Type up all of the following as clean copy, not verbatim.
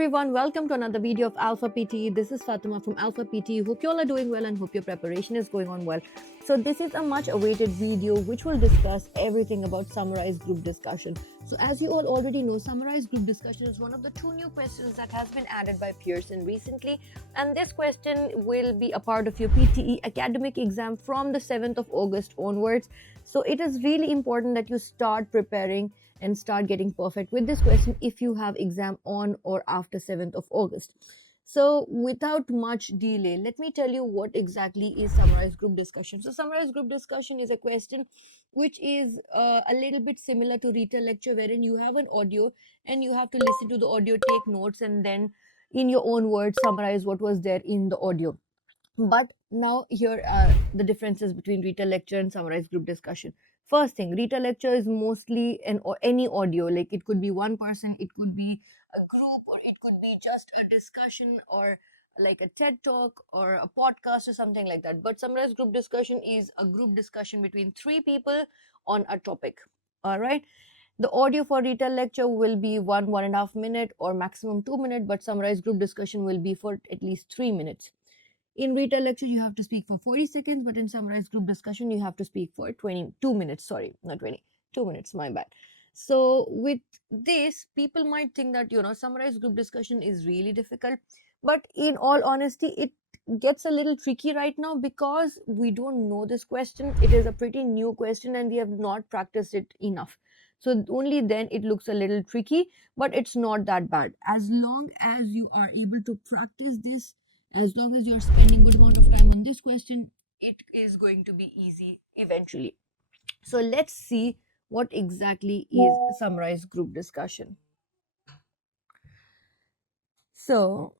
everyone, welcome to another video of AlfaPTE. This is Fatima from AlfaPTE. Hope you all are doing well and hope your preparation is going on well. So this is a much awaited video which will discuss everything about summarized group discussion. So as you all already know, summarized group discussion is one of the two new questions that has been added by Pearson recently, and this question will be a part of your PTE Academic exam from the 7th of August onwards. So it is really important that you start preparing and start getting perfect with this question if you have exam on or after 7th of August. So without much delay, let me tell you what exactly is summarized group discussion. So summarized group discussion is a question which is a little bit similar to Retell Lecture, wherein you have an audio and you have to listen to the audio, take notes, and then in your own words summarize what was there in the audio. But now here are the differences between Retell Lecture and summarized group discussion. First thing, Retell Lecture is mostly an or any audio, like it could be one person, it could be a group, or it could be just a discussion, or like a TED talk or a podcast or something like that. But summarized group discussion is a group discussion between three people on a topic. All right. The audio for Retell Lecture will be 1.5 minute or maximum 2 minutes, but summarized group discussion will be for at least 3 minutes. In Retell Lecture, you have to speak for 40 seconds, but in summarized group discussion, you have to speak for 22 minutes. Sorry, not 20, 2 minutes, my bad. So with this, people might think that, summarized group discussion is really difficult. But in all honesty, it gets a little tricky right now because we don't know this question. It is a pretty new question and we have not practiced it enough. So only then it looks a little tricky, but it's not that bad. As long as you are able to practice this, as long as you're spending good amount of time on this question, it is going to be easy eventually. So let's see what exactly is summarized group discussion. So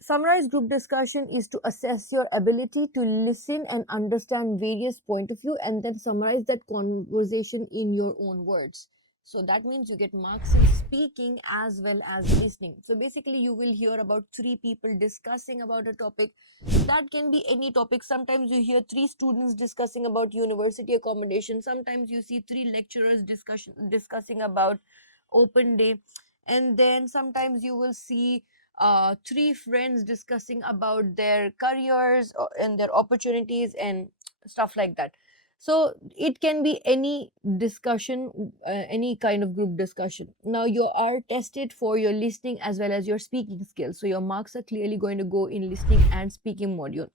summarized group discussion is to assess your ability to listen and understand various point of view and then summarize that conversation in your own words. So that means you get marks in speaking as well as listening. So basically you will hear about three people discussing about a topic. That can be any topic. Sometimes you hear three students discussing about university accommodation. Sometimes you see three lecturers discussing about open day. And then sometimes you will see three friends discussing about their careers and their opportunities and stuff like that. So it can be any discussion, any kind of group discussion. Now you are tested for your listening as well as your speaking skills. So your marks are clearly going to go in listening and speaking module.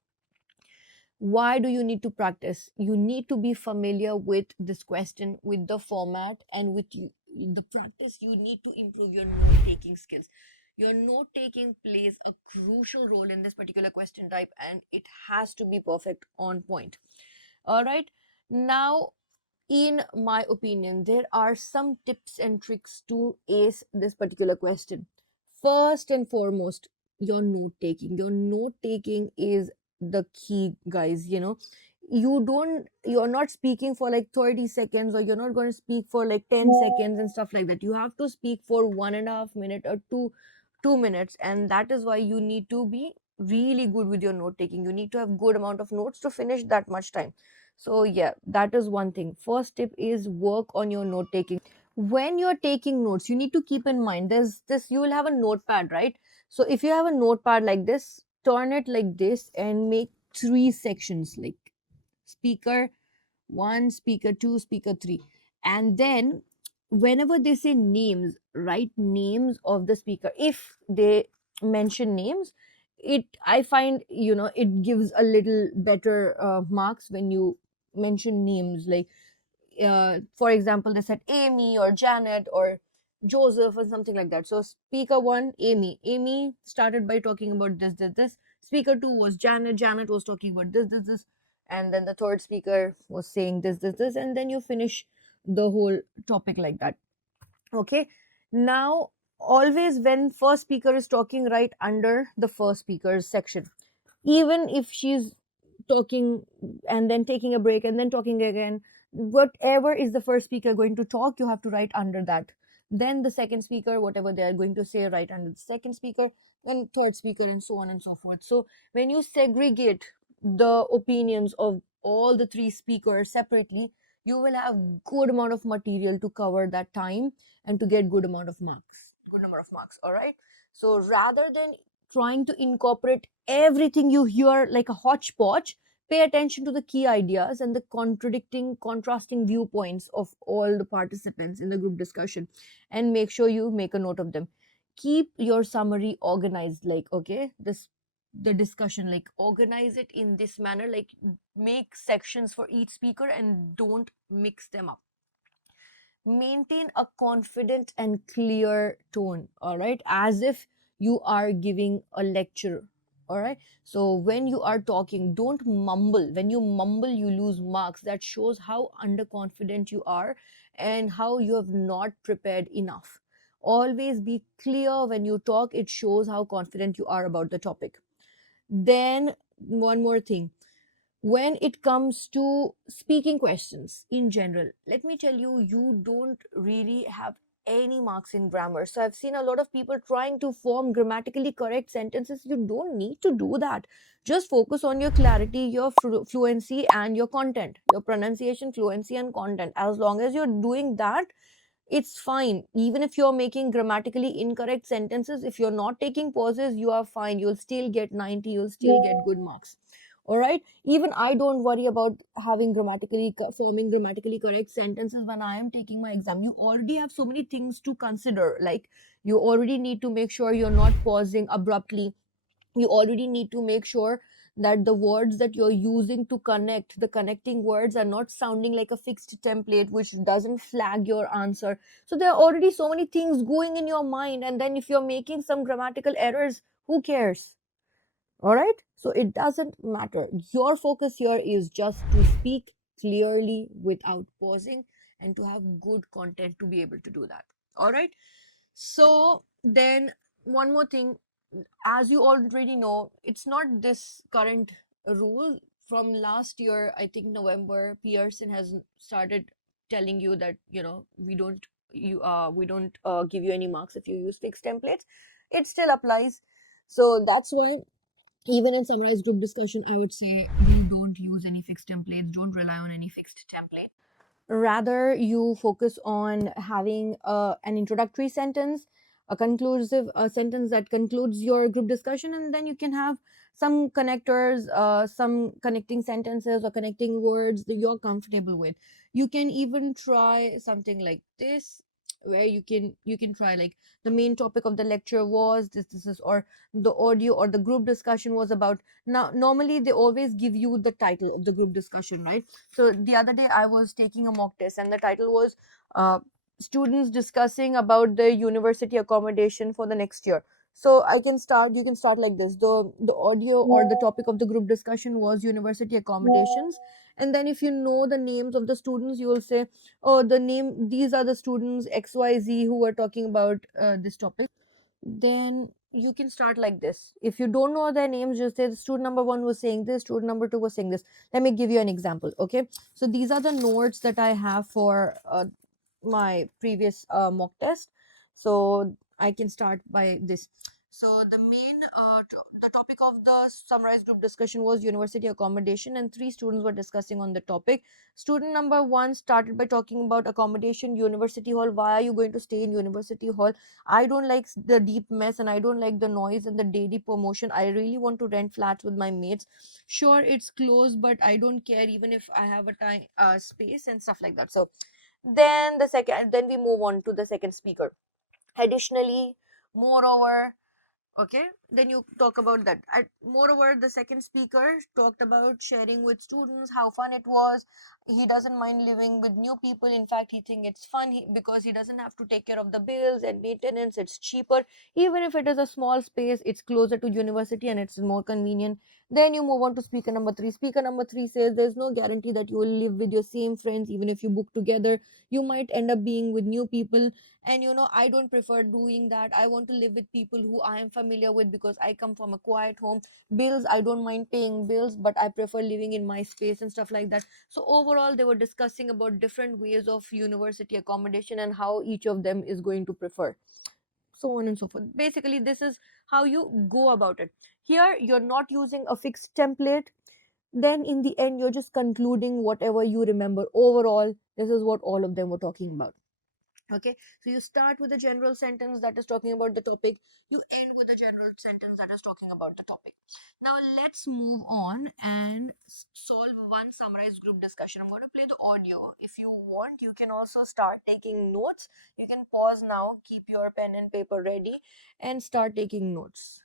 Why do you need to practice? You need to be familiar with this question, with the format, and with the practice. You need to improve your note taking skills. Your note taking plays a crucial role in this particular question type, and it has to be perfect, on point. All right. Now, in my opinion, there are some tips and tricks to ace this particular question. First and foremost, your note taking. Your note taking is the key, guys. You're not speaking for like 30 seconds, or you're not going to speak for like 10 seconds and stuff like that. You have to speak for 1.5 minutes or 2 minutes, and that is why you need to be really good with your note taking. You need to have good amount of notes to finish that much time. So yeah, that is one thing. First tip is work on your note taking. When you're taking notes, you need to keep in mind there's this, you will have a notepad, right? So if you have a notepad like this, turn it like this and make three sections, like speaker 1, speaker 2, speaker 3. And then whenever they say names, write names of the speaker. If they mention names, I find, it gives a little better marks when you mention names. Like for example, they said Amy or Janet or Joseph or something like that. So speaker 1, Amy started by talking about this. Speaker 2 was Janet was talking about this, and then the third speaker was saying this, and then you finish the whole topic like that. Okay. Now, always when first speaker is talking, right under the first speaker's section, even if she's talking and then taking a break and then talking again, whatever is the first speaker going to talk, you have to write under that. Then the second speaker, whatever they are going to say, right under the second speaker, then third speaker, and so on and so forth. So when you segregate the opinions of all the three speakers separately, you will have good amount of material to cover that time and to get good amount of marks. good number of marks. All right, so rather than trying to incorporate everything you hear like a hodgepodge, pay attention to the key ideas and the contrasting viewpoints of all the participants in the group discussion, and make sure you make a note of them. Keep your summary organized, like, okay, this the discussion, like, organize it in this manner, like, make sections for each speaker and don't mix them up. Maintain a confident and clear tone, all right, as if you are giving a lecture. All right, so when you are talking, don't mumble. When you mumble, you lose marks. That shows how underconfident you are and how you have not prepared enough. Always be clear when you talk. It shows how confident you are about the topic. Then one more thing, when it comes to speaking questions in general, let me tell you, you don't really have any marks in grammar. So I've seen a lot of people trying to form grammatically correct sentences. You don't need to do that. Just focus on your clarity, your fluency, and your content, your pronunciation, fluency, and content. As long as you're doing that, it's fine. Even if you're making grammatically incorrect sentences, if you're not taking pauses, you are fine. You'll still get 90, you'll still get good marks. All right, even I don't worry about having forming grammatically correct sentences when I am taking my exam. You already have so many things to consider, like, you already need to make sure you're not pausing abruptly. You already need to make sure that the words that you're using to connect, the connecting words, are not sounding like a fixed template which doesn't flag your answer. So there are already so many things going in your mind, and then if you're making some grammatical errors, who cares? All right, so it doesn't matter. Your focus here is just to speak clearly without pausing, and to have good content to be able to do that. All right, so then one more thing, as you already know, it's not this current rule. From last year, I think November, Pearson has started telling you that, we don't give you any marks if you use fixed templates. It still applies. So that's why, even in summarized group discussion, I would say, you don't use any fixed templates, don't rely on any fixed template. Rather, you focus on having an introductory sentence, a conclusive sentence that concludes your group discussion, and then you can have some connectors, some connecting sentences or connecting words that you're comfortable with. You can even try something like this, where you can try, like, the main topic of the lecture was this is, or the audio or the group discussion was about. Now, normally they always give you the title of the group discussion, right? So the other day I was taking a mock test, and the title was, students discussing about the university accommodation for the next year. So you can start like this. The audio or the topic of the group discussion was university accommodations. And then if you know the names of the students, you will say, oh, these are the students XYZ who were talking about this topic. Then you can start like this. If you don't know their names, just say the student number one was saying this, student number two was saying this. Let me give you an example. Okay, so these are the notes that I have for my previous mock test. So I can start by this. So the topic of the summarized group discussion was university accommodation, and three students were discussing on the topic. Student number one started by talking about accommodation, university hall. Why are you going to stay in university hall? I don't like the deep mess, and I don't like the noise and the daily promotion. I really want to rent flats with my mates. Sure, it's close, but I don't care, even if I have a time space and stuff like that. So then we move on to the second speaker. Additionally, moreover, okay, then you talk about that. Moreover, the second speaker talked about sharing with students how fun it was. He doesn't mind living with new people. In fact, he thinks it's fun, because he doesn't have to take care of the bills and maintenance. It's cheaper. Even if it is a small space, it's closer to university and it's more convenient. Then you move on to speaker number three. Speaker number three says there's no guarantee that you will live with your same friends. Even if you book together, you might end up being with new people. And I don't prefer doing that. I want to live with people who I am familiar with, because I come from a quiet home. Bills, I don't mind paying bills, but I prefer living in my space and stuff like that. So overall, they were discussing about different ways of university accommodation and how each of them is going to prefer, so on and so forth. Basically, this is how you go about it. Here you're not using a fixed template. Then in the end, you're just concluding whatever you remember. Overall, this is what all of them were talking about. Okay, so you start with a general sentence that is talking about the topic, you end with a general sentence that is talking about the topic. Now let's move on and solve one summarized group discussion. I'm going to play the audio. If you want, you can also start taking notes. You can pause now, keep your pen and paper ready, and start taking notes.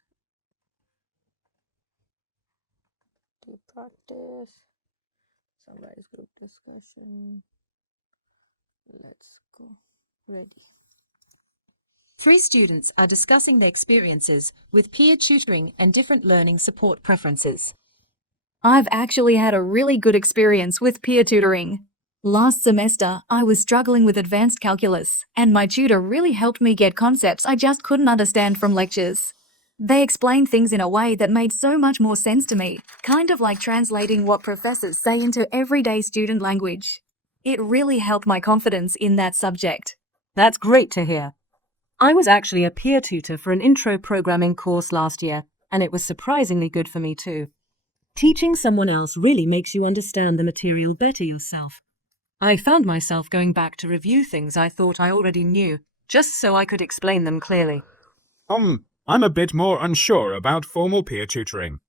To practice summarized group discussion. Let's go. Ready. Three students are discussing their experiences with peer tutoring and different learning support preferences. I've actually had a really good experience with peer tutoring. Last semester, I was struggling with advanced calculus, and my tutor really helped me get concepts I just couldn't understand from lectures. They explained things in a way that made so much more sense to me, kind of like translating what professors say into everyday student language. It really helped my confidence in that subject. That's great to hear. I was actually a peer tutor for an intro programming course last year, and it was surprisingly good for me too. Teaching someone else really makes you understand the material better yourself. I found myself going back to review things I thought I already knew, just so I could explain them clearly. I'm a bit more unsure about formal peer tutoring.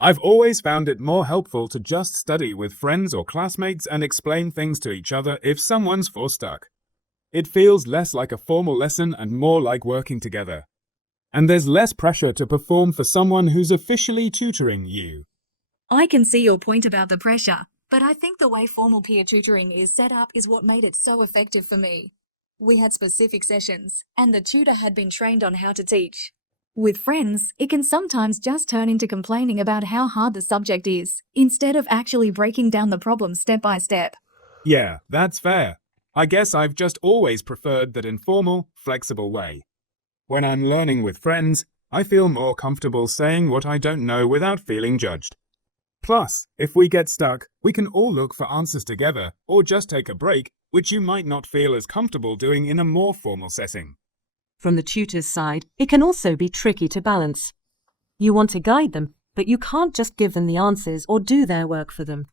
I've always found it more helpful to just study with friends or classmates and explain things to each other if someone's stuck. It feels less like a formal lesson and more like working together. And there's less pressure to perform for someone who's officially tutoring you. I can see your point about the pressure, but I think the way formal peer tutoring is set up is what made it so effective for me. We had specific sessions, and the tutor had been trained on how to teach. With friends, it can sometimes just turn into complaining about how hard the subject is, instead of actually breaking down the problem step by step. Yeah, that's fair. I guess I've just always preferred that informal, flexible way. When I'm learning with friends, I feel more comfortable saying what I don't know without feeling judged. Plus, if we get stuck, we can all look for answers together or just take a break, which you might not feel as comfortable doing in a more formal setting. From the tutor's side, it can also be tricky to balance. You want to guide them, but you can't just give them the answers or do their work for them.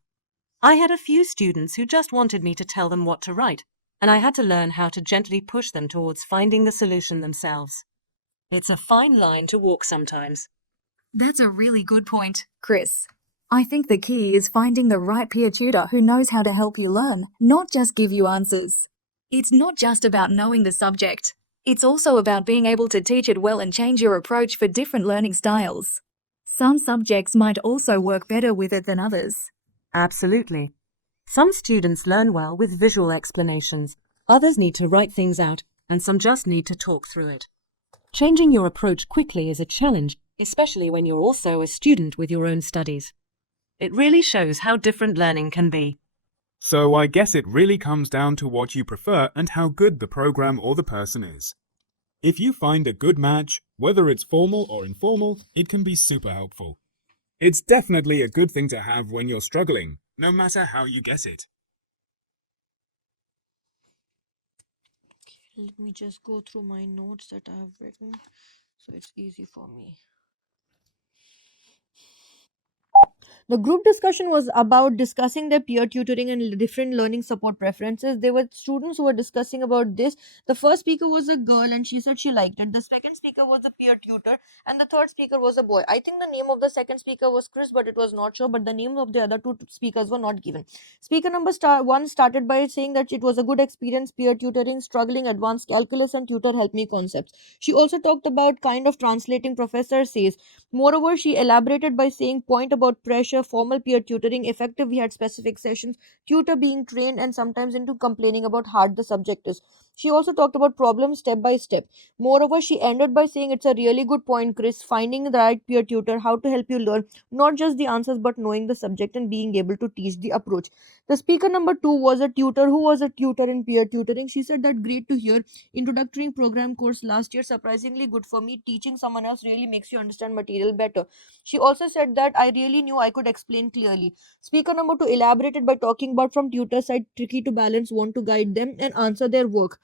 I had a few students who just wanted me to tell them what to write, and I had to learn how to gently push them towards finding the solution themselves. It's a fine line to walk sometimes. That's a really good point, Chris. I think the key is finding the right peer tutor who knows how to help you learn, not just give you answers. It's not just about knowing the subject. It's also about being able to teach it well and change your approach for different learning styles. Some subjects might also work better with it than others. Absolutely. Some students learn well with visual explanations, others need to write things out, and some just need to talk through it. Changing your approach quickly is a challenge, especially when you're also a student with your own studies. It really shows how different learning can be. So I guess it really comes down to what you prefer and how good the program or the person is. If you find a good match, whether it's formal or informal, it can be super helpful. It's definitely a good thing to have when you're struggling, no matter how you get it. Let me just go through my notes that I have written so it's easy for me. The group discussion was about discussing their peer tutoring and different learning support preferences. There were students who were discussing about this. The first speaker was a girl and she said she liked it. The second speaker was a peer tutor and the third speaker was a boy. I think the name of the second speaker was Chris, but it was not sure. But the names of the other two speakers were not given. Speaker number one started by saying that it was a good experience peer tutoring, struggling advanced calculus and tutor helped me concepts. She also talked about kind of translating professor says. Moreover, she elaborated by saying point about pressure, formal peer tutoring, effective we had specific sessions, tutor being trained and sometimes into complaining about hard the subject is. She also talked about problems step by step. Moreover, she ended by saying it's a really good point, Chris, finding the right peer tutor, how to help you learn, not just the answers but knowing the subject and being able to teach the approach. The speaker number two was a tutor who was a tutor in peer tutoring. She said that great to hear. Introductory program course last year, surprisingly good for me. Teaching someone else really makes you understand material better. She also said that I really knew I could explain clearly. Speaker number two elaborated by talking about from tutor side tricky to balance, want to guide them and answer their work.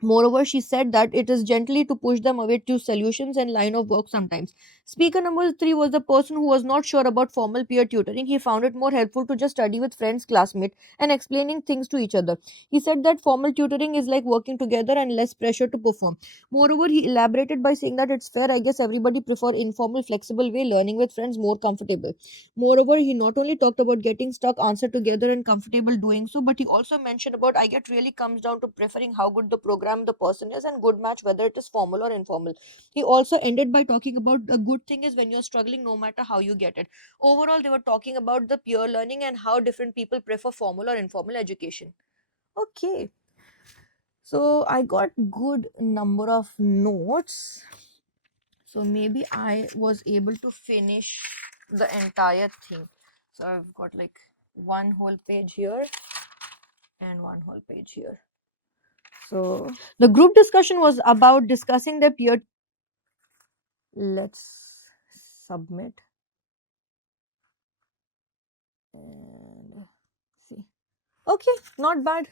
Moreover, she said that it is gently to push them away to solutions and line of work sometimes. Speaker number 3 was the person who was not sure about formal peer tutoring. He found it more helpful to just study with friends, classmates, and explaining things to each other. He said that formal tutoring is like working together and less pressure to perform. Moreover, he elaborated by saying that it's fair. I guess everybody prefer informal, flexible way, learning with friends more comfortable. Moreover, he not only talked about getting stuck answer together and comfortable doing so, but he also mentioned about I get really comes down to preferring how good the program the person is and good match whether it is formal or informal. He also ended by talking about the good thing is when you're struggling, no matter how you get it. Overall, they were talking about the peer learning and how different people prefer formal or informal education. Okay, so I got good number of notes. So maybe I was able to finish the entire thing. So I've got like one whole page here and one whole page here. So the group discussion was about discussing the peer. Let's submit and see. Okay, not bad.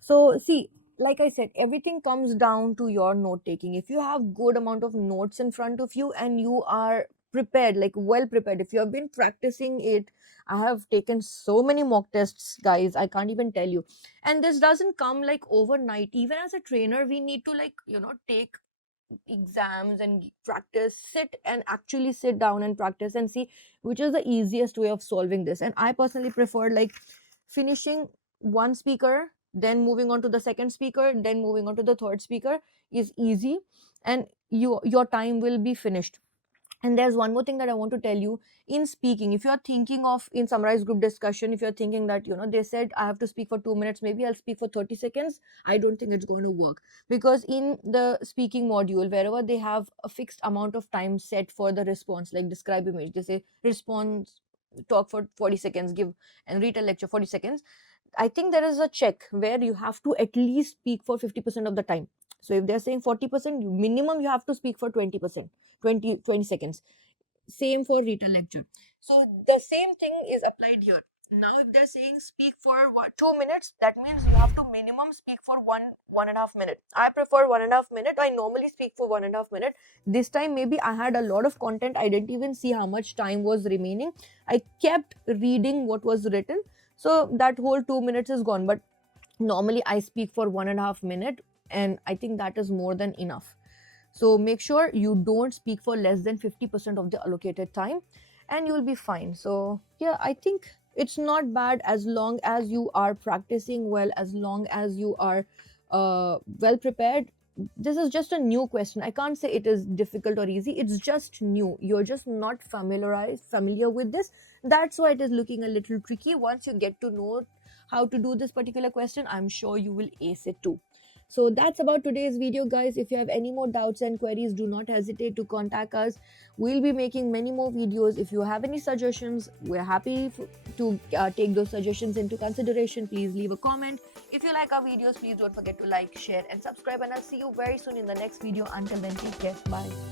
So see, like I said, everything comes down to your note taking. If you have good amount of notes in front of you and you are prepared, like well prepared, if you have been practicing it, I have taken so many mock tests, guys, I can't even tell you. And this doesn't come like overnight. Even as a trainer, we need to like, take exams and practice, sit and actually sit down and practice and see which is the easiest way of solving this. And I personally prefer like finishing one speaker, then moving on to the second speaker, then moving on to the third speaker is easy, and your time will be finished. And there's one more thing that I want to tell you. In speaking, if you're thinking of in summarized group discussion, if you're thinking that they said I have to speak for 2 minutes, maybe I'll speak for 30 seconds, I don't think it's going to work. Because in the speaking module, wherever they have a fixed amount of time set for the response, like describe image, they say response, talk for 40 seconds, give and read a lecture 40 seconds. I think there is a check where you have to at least speak for 50% of the time. So if they're saying 40%, minimum you have to speak for 20%, 20 seconds. Same for Retell Lecture. So the same thing is applied here. Now if they're saying speak for 2 minutes, that means you have to minimum speak for 1.5 minute. I prefer 1.5 minute. I normally speak for 1.5 minute. This time maybe I had a lot of content. I didn't even see how much time was remaining. I kept reading what was written. So that whole 2 minutes is gone. But normally I speak for 1.5 minute, and I think that is more than enough. So make sure you don't speak for less than 50% of the allocated time, and you will be fine. So yeah, I think it's not bad as long as you are practicing well, as long as you are well prepared. This is just a new question. I can't say it is difficult or easy. It's just new. You're just not familiar with this. That's why it is looking a little tricky. Once you get to know how to do this particular question, I'm sure you will ace it too. So that's about today's video, guys. If you have any more doubts and queries, do not hesitate to contact us. We'll be making many more videos. If you have any suggestions, we're happy to take those suggestions into consideration. Please leave a comment. If you like our videos, please don't forget to like, share and subscribe, and I'll see you very soon in the next video. Until then, take care. Bye.